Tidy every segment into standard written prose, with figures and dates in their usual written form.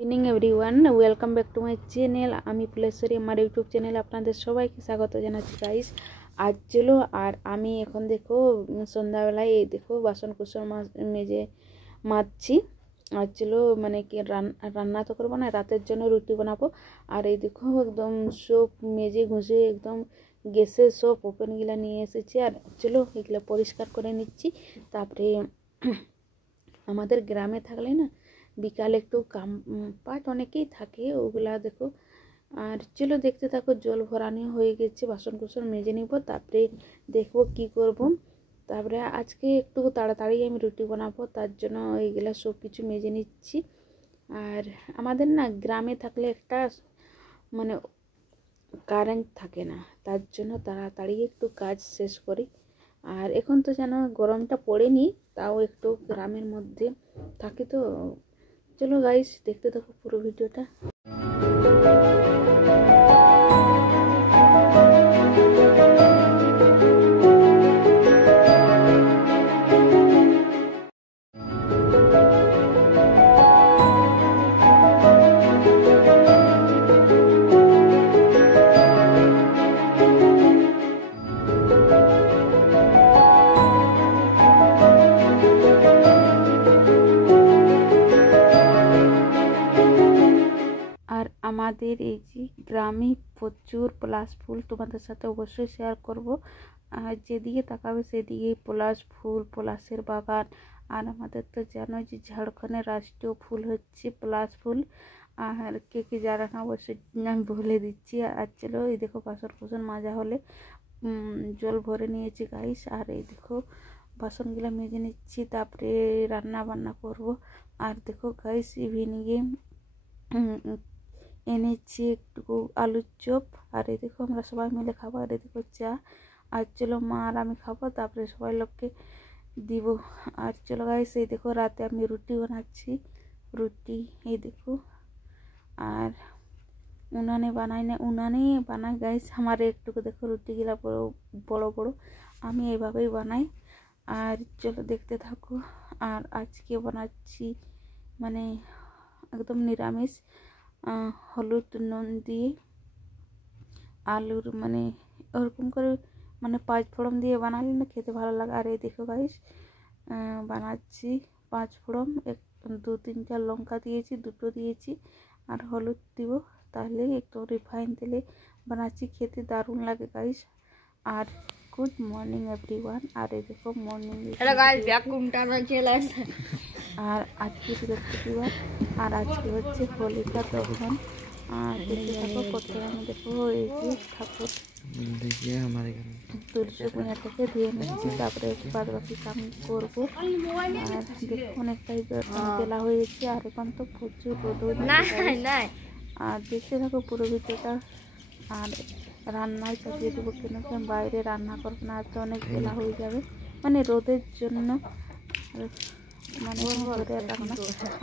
Evening everyone, welcome back to my channel. আমি ফুলেশ্বরী, আমার YouTube চ্যানেলে আপনাদের সবাইকে স্বাগত জানাচ্ছি গাইস। আজ চলো আর আমি এখন দেখো সন্ধ্যাবেলায় এই দেখো বাসন কুসন মেজে মাজছি। আজ চলো মানে কি রান্না তো করবো না, রাতের জন্য রুটি বানাবো। আর এই দেখো একদম সব মেজে ঘুষে একদম গ্যাসের সব ওপেনগুলো নিয়ে এসেছি। আর চলো এগুলো পরিষ্কার করে নিচ্ছি। তারপরে আমাদের গ্রামে থাকলে না বিকালে একটু কাম পাট অনেকেই থাকে, ওগুলা দেখো। আর চলো দেখতে থাকো। জল ভরানি হয়ে গেছে, বাসন কুসন মেজে নিব, তারপরে দেখবো কি করব। তারপরে আজকে একটু তাড়াতাড়ি আমি রুটি বানাবো, তার জন্য এইগুলা সব কিছু মেজে নিচ্ছি। আর আমাদের না গ্রামে থাকলে একটা মানে কারেন্ট থাকে না, তার জন্য তাড়াতাড়ি একটু কাজ শেষ করি। আর এখন তো যেন গরমটা পড়েনি, তাও একটু গ্রামের মধ্যে থাকি তো। চলো গাইস দেখতে থাকো পুরো ভিডিওটা। আর আমাদের এই যে গ্রামে প্রচুর পলাশ ফুল তোমাদের সাথে অবশ্যই শেয়ার করব। আর যেদিকে তাকাবে সেদিকে পলাশ ফুল, পলাশের বাগান। আর আমাদের তো জানো যে ঝাড়খণ্ডের রাষ্ট্রীয় ফুল হচ্ছে পলাশ ফুল। আর কে কে যারা না অবশ্যই আমি বলে দিচ্ছি। আর চলো এই দেখো বাসন কুসন মাজা হলে জল ভরে নিয়েছি গাইস। আর এই দেখো বাসনগুলো মেজে নিচ্ছি, তারপরে রান্না বান্না করব। আর দেখো গাইস ইভিনিংয়ে এনেছি একটু আলুর চপ। আর এই দেখো আমরা সবাই মিলে খাবো। আর এই দেখো চা। আর চলো মা আর আমি খাবো, তারপরে সবাই লোককে দিব। আর চলো গাইস এই দেখো রাতে আমি রুটি বানাচ্ছি, রুটি এই দেখো। আর উনানে বানাই না, উনানে বানাই গাইস। আমার একটু দেখো রুটিগুলা বড় বড় বড়, আমি এইভাবেই বানাই। আর চলো দেখতে থাকো। আর আজকে বানাচ্ছি মানে একদম নিরামিষ, হলুদ নুন দিয়ে আলুর মানে ওরকম করে মানে 5 ফোড়ন দিয়ে বানালে না খেতে ভালো লাগে। আর এই দেখো গাইস বানাচ্ছি 5 ফোড়ন, 2-3টা লঙ্কা দিয়েছি, দুটো দিয়েছি। আর হলুদ দিব, তাহলে একটু রিফাইন তেলে বানাচ্ছি, খেতে দারুণ লাগে গাইস। আর গুড মর্নিং এভরিওয়ান। আর এই দেখো মর্নিং আর আজকে বৃহস্পতিবার, আর আজকে হচ্ছে হোলিকা দহন। আর দেখতে থাকো প্রথমে আমি দেখো এই যে ঠাকুর তুলসী কুঁয়াটাকে ধুয়ে নিচ্ছি, তারপরে বাদ বাকি কাম করবো। আর দেখো অনেকটাই বেলা হয়েছে, আর এখন তো প্রচুর রোদ। আর দেখতে থাকো পুরো ভিডিওটা। আর রান্নায় চাপিয়ে দেবো, কেন কি আমি বাইরে রান্না করবো না, তো অনেক বেলা হয়ে যাবে মানে রোদের জন্য। মানে ধরে রাখবো না।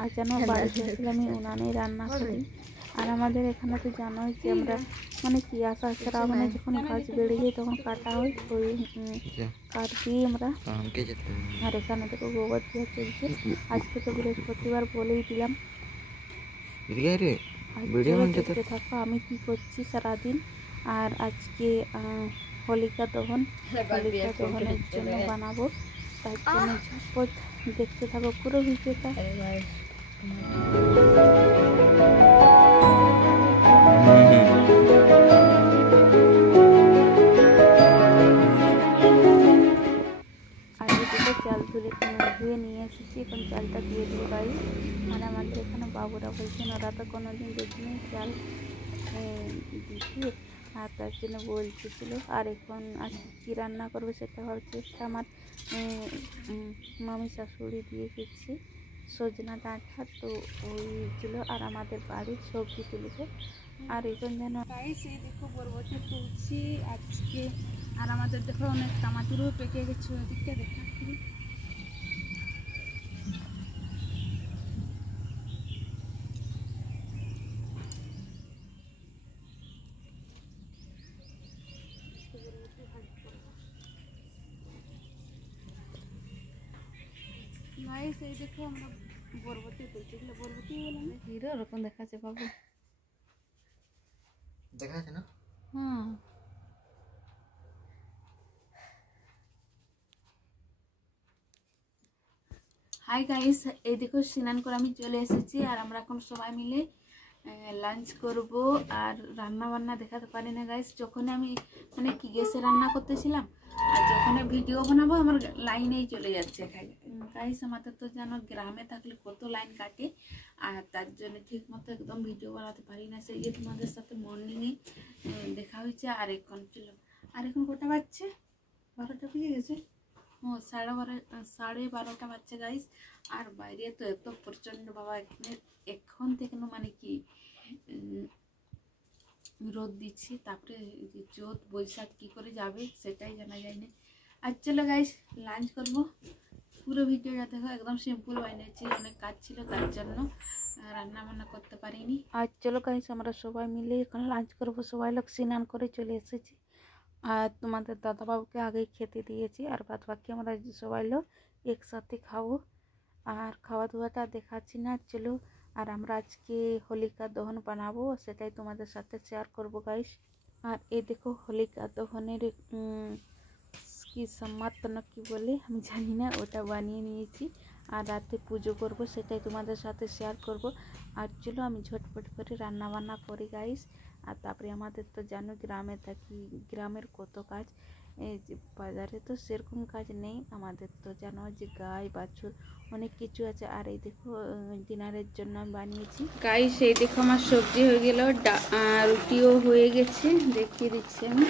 আর যেন বাড়িতে আসলে আমি উনানেই রান্না করি। আর আমাদের এখানে তো জানোই যে আমরা মানে কি আশা শ্রাবণে যখন গাছ বেড়ে যায় তখন কাটা হয়, ওই কাঠ দিয়ে আমরা। আর এখানে দেখো গোবর দিয়ে চলছে। আজকে তো বৃহস্পতিবার বলেই দিলাম। দেখতে থাকো আমি কি করছি সারাদিন। আর আজকে হোলিকা দহনের জন্য বানাবো, তার জন্য ঝটপট দেখতে থাকো পুরো ভিডিওটা। আর এদিকে চাল ধুয়ে নিয়ে এসেছি, এখন চালটা দিয়ে দেবো গাই। মানে আমাদের এখানে বাবুরা বলছেন ওরা তো কোনোদিন দেখিনি চাল দিতে, আর তার জন্য বলতেছিল। আর এখন আজকে কী রান্না করবে সেটা ভাবছি। আমার মামি শাশুড়ি দিয়ে গেছে সজনা ডাঁটা, তো ওইগুলো আর আমাদের বাড়ির সবজি তুলেছে। আর এখন যেন সেই দেখো বরবটি তুলছি আজকে। আর আমাদের দেখো অনেক টমাটোরও পেকে গেছে, ওদিকটা দেখাচ্ছি। গাইস এই দেখো আমরা বরবটি তুলছে বরবটি হিরো এরকম দেখাচ্ছে বাবু দেখাচ্ছে না হ্যাঁ হাই গাইস এই দেখো স্নান করে আমি চলে এসেছি আর আমরা এখন সবাই মিলে লাঞ্চ করব আর রান্না বান্না দেখাতে পারি না গাইস যখন আমি মানে কি গ্যাসে রান্না করতেছিলাম আর যখন ভিডিও বানাবো আমার লাইনেই চলে যাচ্ছে গাইস আমাদের তো জানো গ্রামে থাকলে কত লাইন কাটে আর তার জন্য ঠিক মতো একদম ভিডিও বানাতে পারি না সেই যে তোমাদের সাথে মর্নিংয়ে দেখা হয়েছে আর এখন কটা বাজছে 12টা বেজে গেছে ও 12:30 বাজছে গাইস আর বাইরে তো এত প্রচন্ড বাবা এখন থেকে মানে কি রোদ দিচ্ছে তারপরে চোদ বৈশাখ কি করে যাবে সেটাই জানা যায় না আর চলো গাইস লাঞ্চ করবো পুরো ভিডিওটা দেখো একদম সিম্পল বানিয়েছি অনেক কাজ ছিল তার জন্য রান্না বান্না করতে পারিনি আর চলো গাইস আমরা সবাই মিলে এখন লাঞ্চ করবো সবাই লোক স্নান করে চলে এসেছি আর তোমাদের দাদাবাবুকে আগেই খেতে দিয়েছি আর বাদ বাকি আমরা সবাই লোক একসাথে খাবো আর খাওয়া দাওয়াটা দেখাচ্ছি না চলো আর আমরা আজকে হোলিকা দহন বানাবো সেটাই তোমাদের সাথে শেয়ার করবো গাইস আর এই দেখো হোলিকা দহনের কি সম্মাতন কি বলে আমি জানি না ওটা বানিয়ে নিয়েছি আর রাতে পুজো করব সেটাই তোমাদের সাথে শেয়ার করব আর চলো আমি ঝটপট করে রান্না বান্না করি গাইস আর তারপরে আমাদের তো জানো গ্রামে থাকি গ্রামের কত কাজ এই যে বাজারে তো সেরকম কাজ নেই আমাদের তো জানো যে গাই বাছুর অনেক কিছু আছে আর এই দেখো ডিনারের জন্য আমি বানিয়েছি গাইস এই দেখো আমার সবজি হয়ে গেল রুটিও হয়ে গেছে দেখিয়ে দিচ্ছি আমি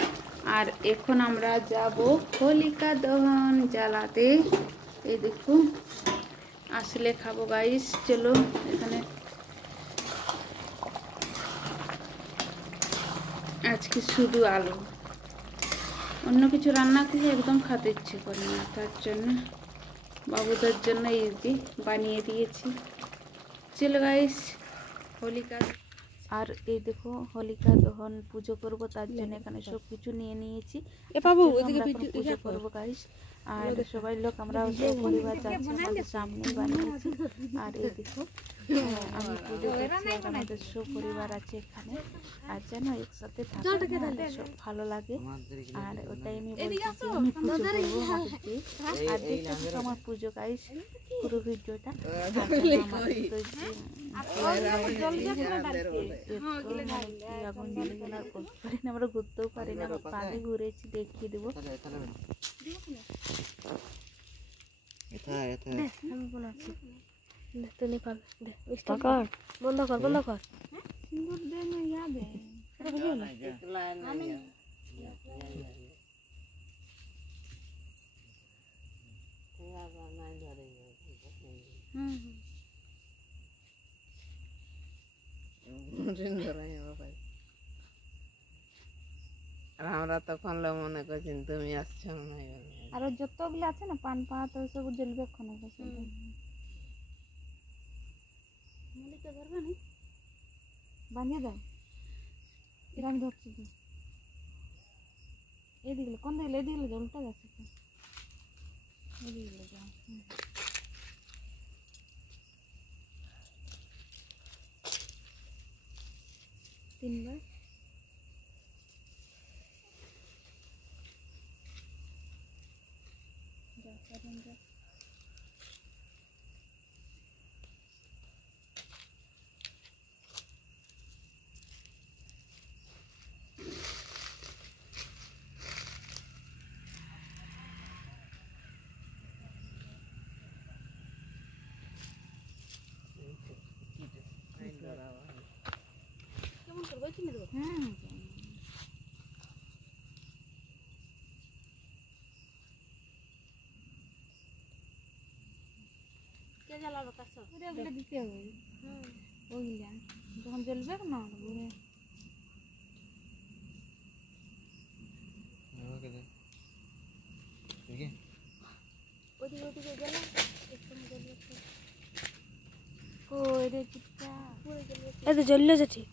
আর এখন আমরা যাব হোলিকা দহন জ্বালাতে এই দেখো আসলে খাবো গাইস চলো এখানে আজকে শুধু আলু অন্য কিছু রান্না থেকে একদম খেতে ইচ্ছে করে না তার জন্য বাবুদের জন্য এই যে বানিয়ে দিয়েছি চলো গাইস হোলিকা আর এই দেখো হোলিকা দহন পুজো করব তার জন্য এখানে সব কিছু নিয়ে নিয়েছি পুজো করবো গাইস আর সবাই লোক আমরা পরিবার যাচ্ছি আমাদের সামনেই বানিয়েছি আর এই দেখো আমি পুজো করছি আর আমাদের সব পরিবার আছে এখানে আর যেন একসাথে থাকতে সব ভালো লাগে আর ওটাই আমি বলছি আমি পুজো করবো আমাদেরকে আর দেখতে আমার পুজো গাইস পুরো ভিডিওটা আমরা ঘুরতেও পারি না পানি ঘুরেছি দেখিয়ে দেবো বন্ধ কর আমরা তখন মনে করছেন তুমি আসছো না আর যতগুলো আছে না পান পাত সব জ্বলবে এখন বানিয়ে দাও এটা আমি ধরছি তো এদিকে কোন দিকে এদিকে উল্টা যাচ্ছে তো এদিকে যাও তিনবার দিতে হবে ওইগুলা যখন জ্বলবে না ঘুরে জ্বললো যে ঠিক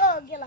Oh, gila.